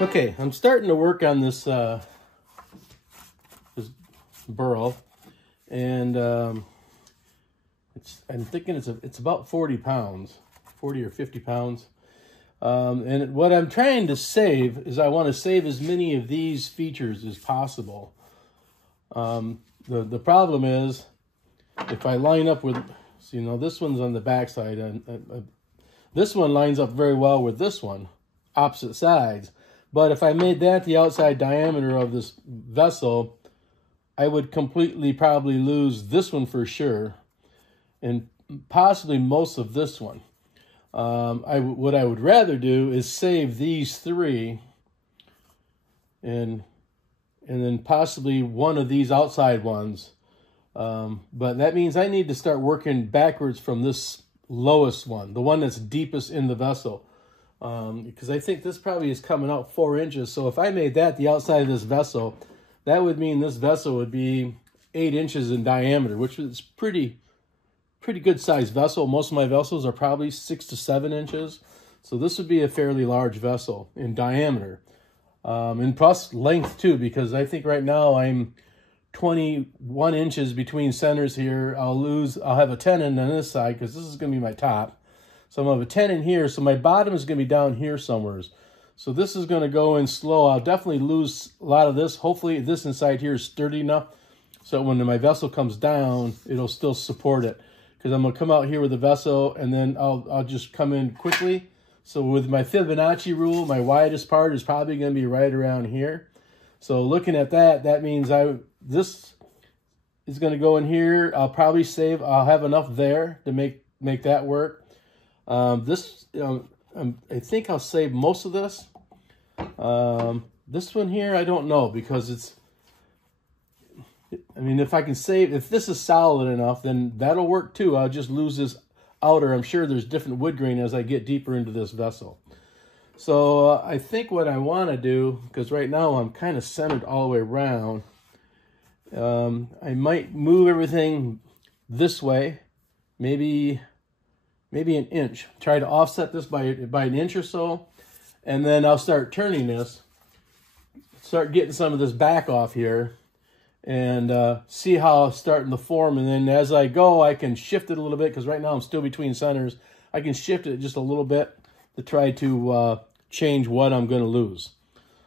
Okay, I'm starting to work on this this burl, and I'm thinking it's about 40 pounds, 40 or 50 pounds. And what I'm trying to save is I want to save as many of these features as possible. The problem is if I line up with, so, you know, this one's on the back side, and this one lines up very well with this one, opposite sides. But if I made that the outside diameter of this vessel, I would completely probably lose this one for sure, and possibly most of this one. What I would rather do is save these three, and then possibly one of these outside ones. But that means I need to start working backwards from this lowest one, the one that's deepest in the vessel. Because I think this probably is coming out 4 inches. So if I made that the outside of this vessel, that would mean this vessel would be 8 inches in diameter, which is pretty good sized vessel. Most of my vessels are probably 6 to 7 inches. So this would be a fairly large vessel in diameter. And plus length too, because I think right now I'm 21 inches between centers here. I'll have a tenon on this side because this is going to be my top. So I'm going to have a tenon here, so my bottom is going to be down here somewhere. So this is going to go in slow. I'll definitely lose a lot of this. Hopefully this inside here is sturdy enough so when my vessel comes down, it'll still support it. Because I'm going to come out here with the vessel, and then I'll just come in quickly. So with my Fibonacci rule, my widest part is probably going to be right around here. So looking at that, that means this is going to go in here. I'll probably I'll have enough there to make that work. I think I'll save most of this. This one here, I don't know, because I mean, if this is solid enough, then that'll work too. I'll just lose this outer. I'm sure there's different wood grain as I get deeper into this vessel. So I think what I want to do, because right now I'm kind of centered all the way around, I might move everything this way, maybe an inch. Try to offset this by an inch or so, and then I'll start turning this, start getting some of this back off here, and see how it's starting to form. And then as I go, I can shift it a little bit, because right now I'm still between centers. I can shift it just a little bit to try to change what I'm going to lose.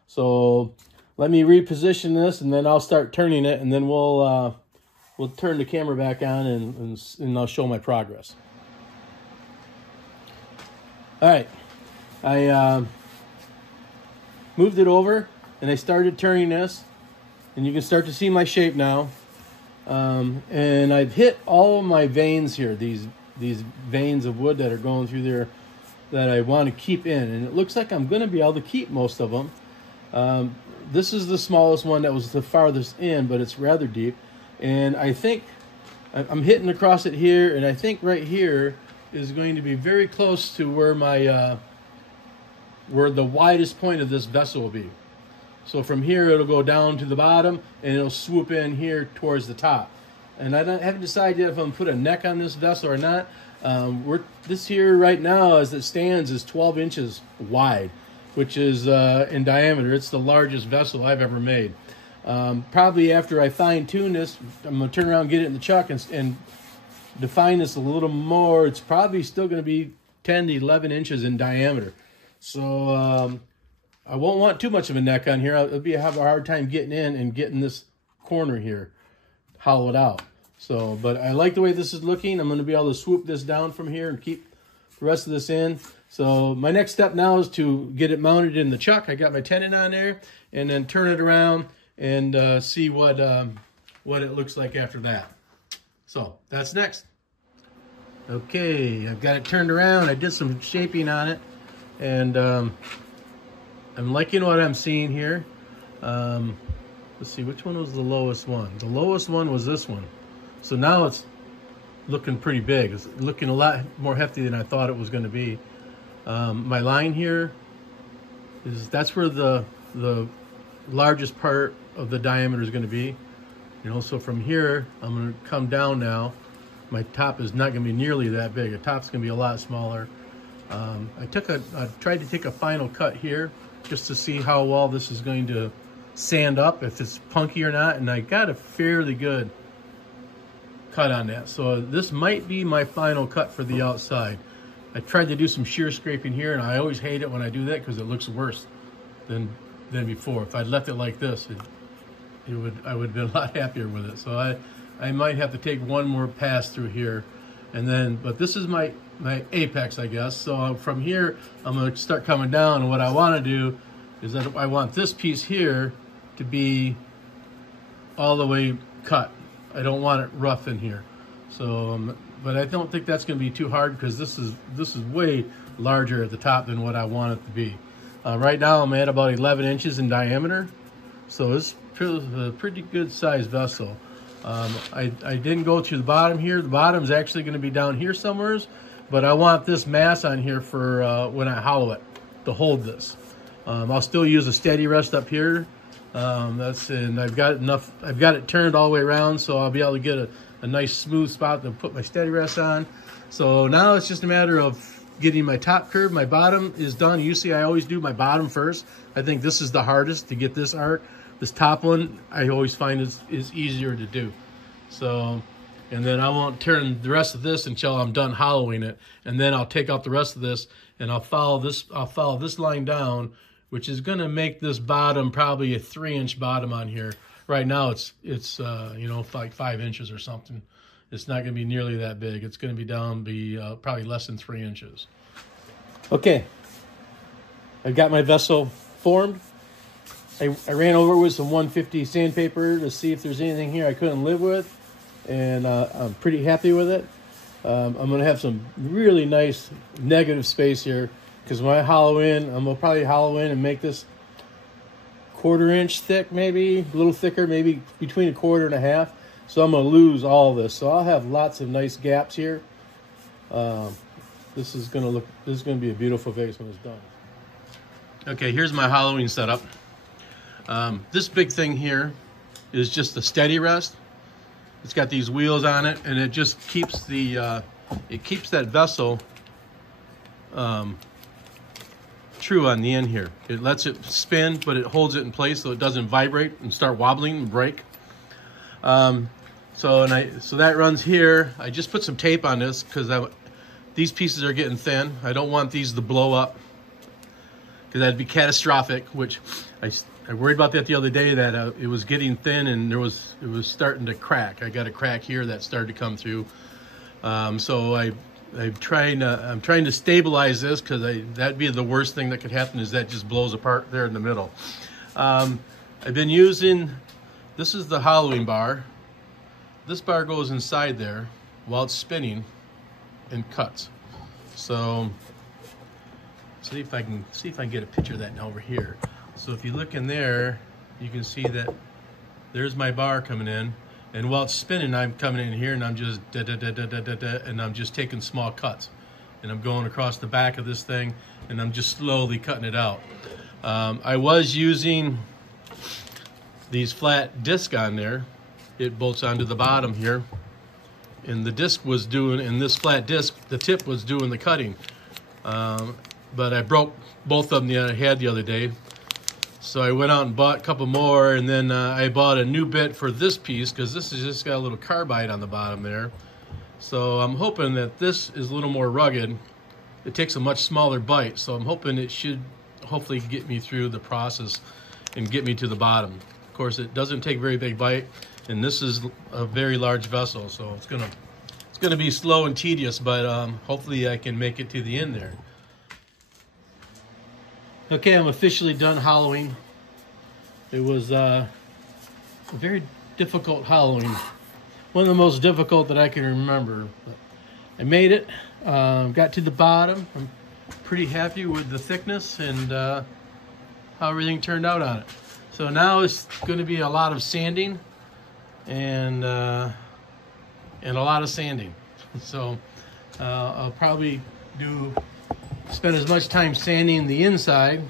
So let me reposition this, and then I'll start turning it, and then we'll turn the camera back on, and I'll show my progress. All right, I moved it over, and I started turning this, and you can start to see my shape now. And I've hit all of my veins here, these veins of wood that are going through there that I want to keep in, and it looks like I'm going to be able to keep most of them. This is the smallest one that was the farthest in, but it's rather deep, and I think I'm hitting across it here, and I think right here is going to be very close to where where the widest point of this vessel will be. So from here it'll go down to the bottom, and it'll swoop in here towards the top. And I haven't decided yet if I'm going to put a neck on this vessel or not. This here right now, as it stands, is 12 inches wide, which is in diameter. It's the largest vessel I've ever made. Probably after I fine-tune this, I'm going to turn around and get it in the chuck and define this a little more. It's probably still going to be 10 to 11 inches in diameter. So I won't want too much of a neck on here. I'll have a hard time getting in and getting this corner here hollowed out. So, but I like the way this is looking. I'm going to be able to swoop this down from here and keep the rest of this in. So my next step now is to get it mounted in the chuck. I got my tenon on there, and then turn it around and see what it looks like after that. So that's next. Okay, I've got it turned around. I did some shaping on it, and I'm liking what I'm seeing here. Let's see, which one was the lowest one? The lowest one was this one. So now it's looking pretty big. It's looking a lot more hefty than I thought it was going to be. My line here that's where the largest part of the diameter is going to be. You know, so from here I'm going to come down now my top is not going to be nearly that big. The top's going to be a lot smaller. I tried to take a final cut here just to see how well this is going to sand up, if it's punky or not, and I got a fairly good cut on that. So this might be my final cut for the outside. I tried to do some shear scraping here, and I always hate it when I do that because it looks worse than before. If I'd left it like this, I would have been a lot happier with it. So I might have to take one more pass through here, and then, but this is my apex, I guess. So from here, I'm going to start coming down, and what I want to do is that I want this piece here to be all the way cut. I don't want it rough in here. So, but I don't think that's going to be too hard because this is way larger at the top than what I want it to be. Right now I'm at about 11 inches in diameter, so it's a pretty good sized vessel. I didn't go to the bottom here. The bottom is actually going to be down here somewhere, but I want this mass on here for when I hollow it to hold this. I'll still use a steady rest up here. And I've got enough. I've got it turned all the way around, so I'll be able to get a nice smooth spot to put my steady rest on. So now it's just a matter of getting my top curve. My bottom is done. Usually I always do my bottom first. I think this is the hardest to get this arc. This top one I always find is easier to do. So, and then I won't turn the rest of this until I'm done hollowing it, and then I'll take out the rest of this and I'll follow this line down, which is going to make this bottom probably a 3-inch bottom on here. Right now it's you know, like 5 inches or something. It's not going to be nearly that big. It's going to be down, probably less than 3 inches. Okay, I've got my vessel formed. I ran over with some 150 sandpaper to see if there's anything here I couldn't live with, and I'm pretty happy with it. I'm going to have some really nice negative space here, because when I hollow in, I'm going to probably hollow in and make this 1/4 inch thick, maybe a little thicker, maybe between 1/4 and 1/2. So I'm going to lose all this. So I'll have lots of nice gaps here. This is going to be a beautiful vase when it's done. Okay, here's my hollowing setup. This big thing here is just a steady rest. It's got these wheels on it, and it just keeps it keeps that vessel true on the end here. It lets it spin, but it holds it in place so it doesn't vibrate and start wobbling and break. So that runs here. I just put some tape on this because these pieces are getting thin. I don't want these to blow up because that'd be catastrophic, which I worried about that the other day, that it was getting thin and it was starting to crack. I got a crack here that started to come through. So I'm trying to stabilize this, because that'd be the worst thing that could happen, is that just blows apart there in the middle. I've been using, this is the hollowing bar. This bar goes inside there while it's spinning and cuts. So see if I can get a picture of that now over here. So if you look in there, you can see that there's my bar coming in, and while it's spinning, I'm coming in here and I'm just and I'm just taking small cuts, and I'm going across the back of this thing, and I'm just slowly cutting it out. I was using these flat disc on there. It bolts onto the bottom here, and the disc was doing, in this flat disc, the tip was doing the cutting. But I broke both of them that I had the other day. So I went out and bought a couple more, and then I bought a new bit for this piece, because this has just got a little carbide on the bottom there. So I'm hoping that this is a little more rugged. It takes a much smaller bite, so I'm hoping it should hopefully get me through the process and get me to the bottom. Of course, it doesn't take a very big bite, and this is a very large vessel, so it's gonna be slow and tedious, but hopefully I can make it to the end there. Okay, I'm officially done hollowing. It was a very difficult hollowing. One of the most difficult that I can remember. But I made it, got to the bottom. I'm pretty happy with the thickness and how everything turned out on it. So now it's going to be a lot of sanding and a lot of sanding. So I'll probably spend as much time sanding the inside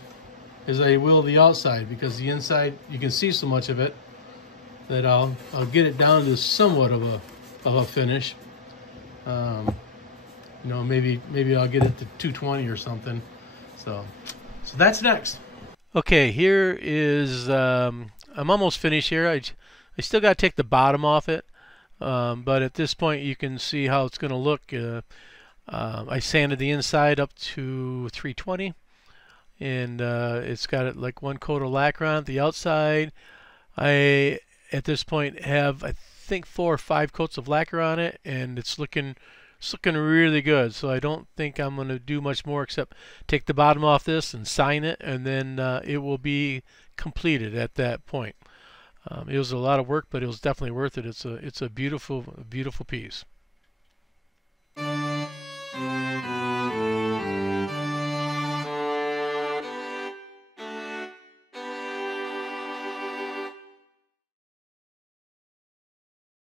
as I will the outside, because the inside you can see so much of it that I'll get it down to somewhat of a finish, You know, maybe I'll get it to 220 or something. So that's next. Okay, here is I'm almost finished here. I still got to take the bottom off it, but at this point you can see how it's going to look. I sanded the inside up to 320, and it's got like one coat of lacquer on it. The outside, I at this point have, I think, 4 or 5 coats of lacquer on it, and it's looking really good. So I don't think I'm going to do much more except take the bottom off this and sign it, and then it will be completed at that point. It was a lot of work, but it was definitely worth it. It's a beautiful piece.